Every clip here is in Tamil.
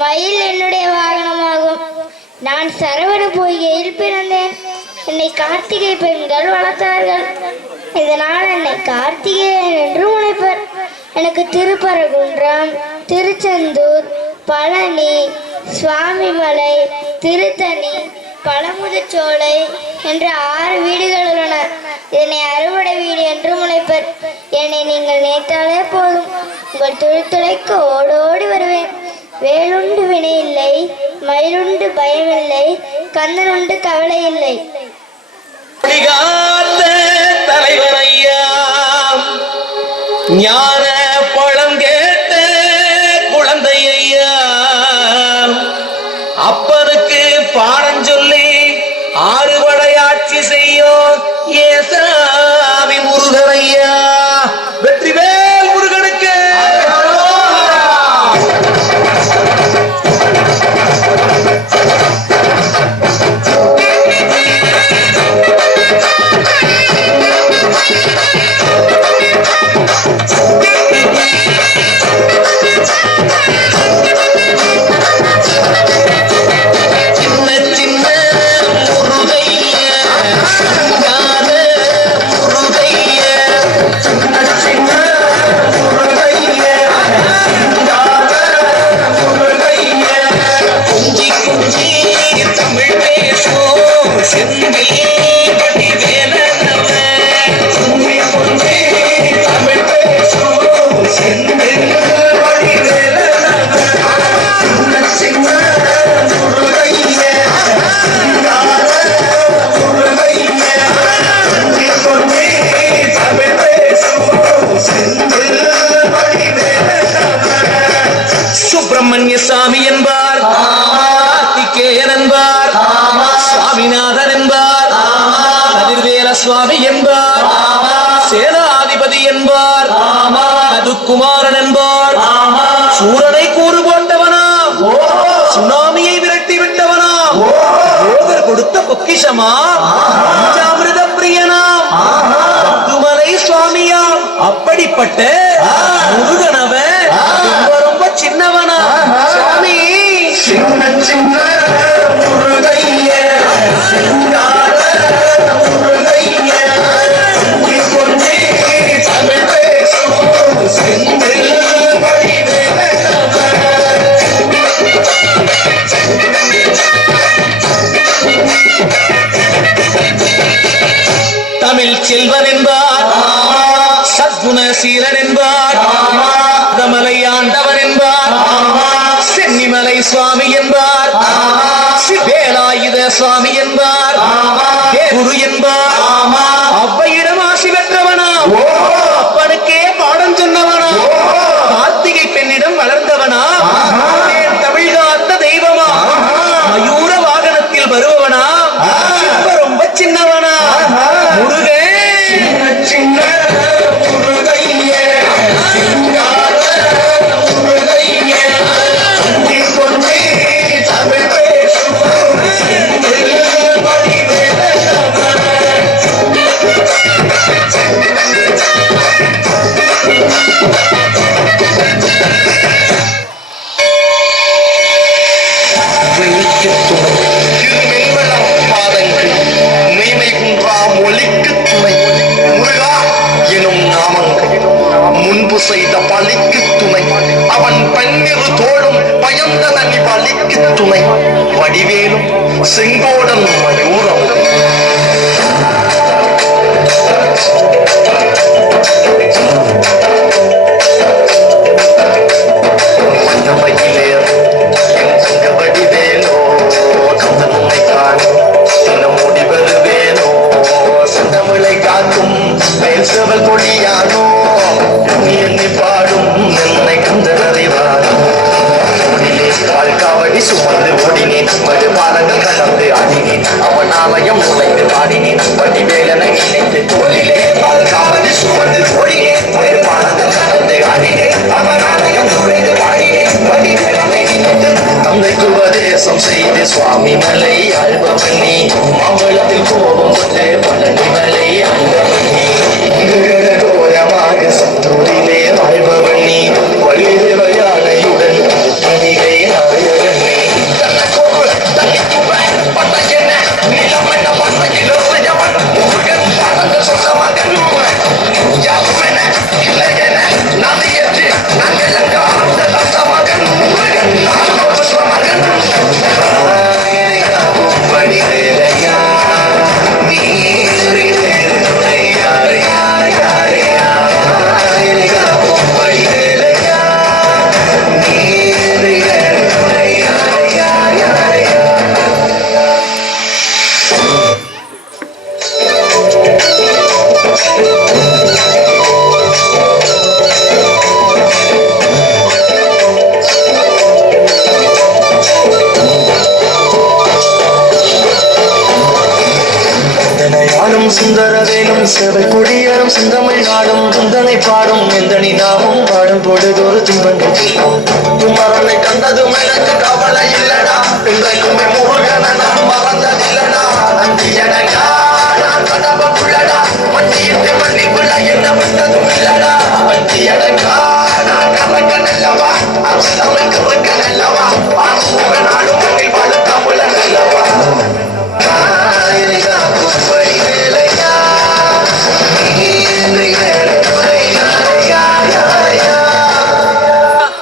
மயில் என்னுடைய வாகனமாகும். நான் சரவண பொய்கையில் பிறந்தேன். என்னை கார்த்திகை பெண்கள் வளர்த்தார்கள். இதனால் என்னை கார்த்திகேயன் என்று உழைப்பர். எனக்கு திருப்பரங்குன்றம், திருச்செந்தூர், பழனி, சுவாமிமலை, திருத்தணி, பழமுதிர்ச்சோலை என்ற 6 வீடுகள் உள்ளன. இதனை அறுவடை வீடு என்று உழைப்பர். என்னை நீங்கள் நினைத்தாலே போதும், உங்கள் தொழில்துறைக்கு ஓடோடி வருவேன். வேலுண்டு வினை இல்லை, மயிலுண்டு பயமில்லை, கந்தனுண்டு கவலை இல்லை. தலைவரையா ஞான பழம் கேட்ட குழந்தை ஐயா, அப்பனுக்கு பாடம் சொல்லி 6 வடையாட்சி செய்யும் ஏசாமி முருகரையா. வெற்றிவேல் முருகனுக்கு. சுப்பிரமணியசாமி என்பார், கார்த்திகேயன் என்பார், சுவாமிநாதன் என்பார், கதிர்வேல சுவாமி என்பார், சேனாதிபதி என்பார், மதுக்குமாரன் என்பார். சூரனை கூறு போட்டவனா, சுனாமியை விரட்டி விட்டவனா, யோகர் கொடுத்த பொக்கிஷமா, பஞ்சாமிர்த பிரியனா, பத்துமலை சுவாமியா. அப்படிப்பட்ட முருகனவன் ரொம்ப சின்னவனா சுவாமி. சின்ன சின்ன முருகைய சிங்கார முருகைய கொண்டே தமிழ் பேசும் செந்தில் தமிழ் செல்வன் என்பார், சத்குணசீலன் என்பார், கமலை ஆண்டவர் என்பார், சென்னிமலை சுவாமி என்பார், சிவேலாயுத சுவாமி என்பார், குரு என்பார். அவ்வையிடம் ஆசி பெற்றவனா, அப்பனுக்கே பாடம் சொன்னவனா, கார்த்திகை பெண்ணிடம் வளர்ந்தவனா, தமிழ் காத்த தெய்வமா, மயூர வாகனத்தில் வருபவனா, ரொம்ப சின்னவனா முருகே. சின்ன முருகைய சிங்கார முருகைய கொண்டே தமிழ் பேசும் செய்த பலிக்கு துணை, அவன் பன்னிரு தோளும் பயந்த நனி பலிக்கு துணை, வடிவேலும் செங்கோடன் மயூரம். வடிவேலோ கந்தனை காணும் முடி வருவேனோ, செந்தமிழை காக்கும் மேல் செவல் கொடியானோ, எண்ணி பாடும் என்னை கந்தறிவாரோ. காவடி சுமந்து ஓடினேன், மறுபாலங்கள் கலந்து ஆடினேன், அவன் ஆலயம் நுழைந்து பாடினேன், வடிவேலனை நினைத்து தோழிலே. காவடி சுமந்து ஓடினேன், மறுபாலங்கள் கலந்து ஆடினேன், அவன் ஆலயம் நுழைந்து பாடினேன், வடிவேலனை நினைத்து. தந்தைக்கு உபதேசம் செய்து சுவாமி மலை ஆழ்பவனி, மாம்பழத்தில் கோபம் கொண்டு பழனி மலை ஆழ்பவனி, சத்தூரிலே வாழ்பவனி, வழியானையுடன் சுந்தரவேலும் செவை குடியரும் செந்தமிழ் நாடும் குந்தனை பாடும் எந்தனி நாமும் பாடும் பொழுதொரு துன்பங்கள் குமரனை கண்டதும் எனக்கு கவலை இல்லடா இன்றைக்குமே முருகனை நான் மறந்ததில்லடா அஞ்சு எனக்கா நான் கடவுளடா மன்னியிட்டு மன்னிப்புள்ள என்ன விட்டதும் இல்லடா அஞ்சு எனக்கா நான் கலக்க நல்லவா அவன் தமிழ் கலக்க நல்லவா ஆசுக நாடும் மண்ணில் வாழ தமிழ நல்லவா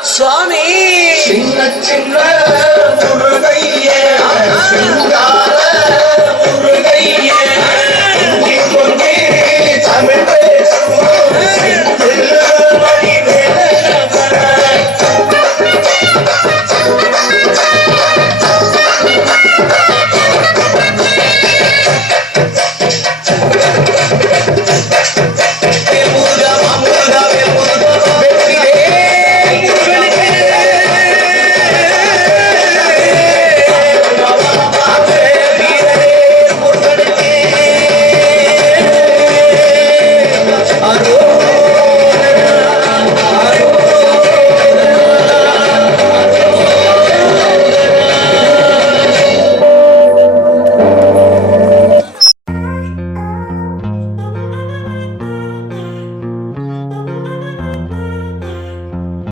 சுவாமி சின்ன சின்ன முருகையே